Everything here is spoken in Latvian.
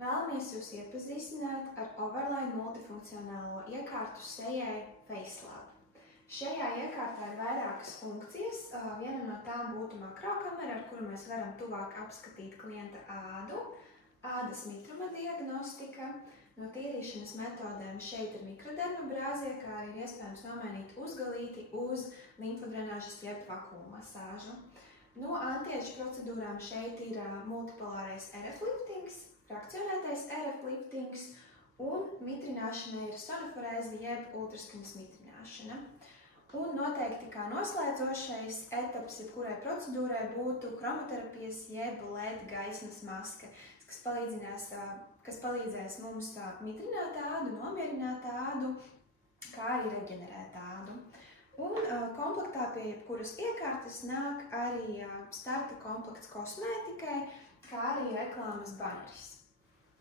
Vēlamies jūs iepazīstināt ar Overline multifunkcionālo iekārtu sejai FaceLab. Šajā iekārtā ir vairākas funkcijas. Viena no tām būtu makrokamera, ar kuru mēs varam tuvāk apskatīt klienta ādu, ādas mitruma diagnostika. No tīrīšanas metodēm šeit ir mikrodermabrāzija, kā arī ir iespējams nomainīt uzgalīti uz limfodrenāžas jeb vakuuma masāžu. No antiešu procedūrām šeit ir multipolārais RF liftings, frakcionētais RF liftings un mitrināšana ir sonoforēze jeb ultraskaņas mitrināšana. Un noteikti kā noslēdzošais etaps jebkurai procedūrai būtu kromoterapijas jeb LED gaismas maska, kas palīdzēs mums mitrināt ādu, nomierināt ādu, kā arī reģenerēt ādu. Un komplektā pie jebkuras iekārtas nāk arī starta komplekts kosmētikai, kā arī reklāmas baneris.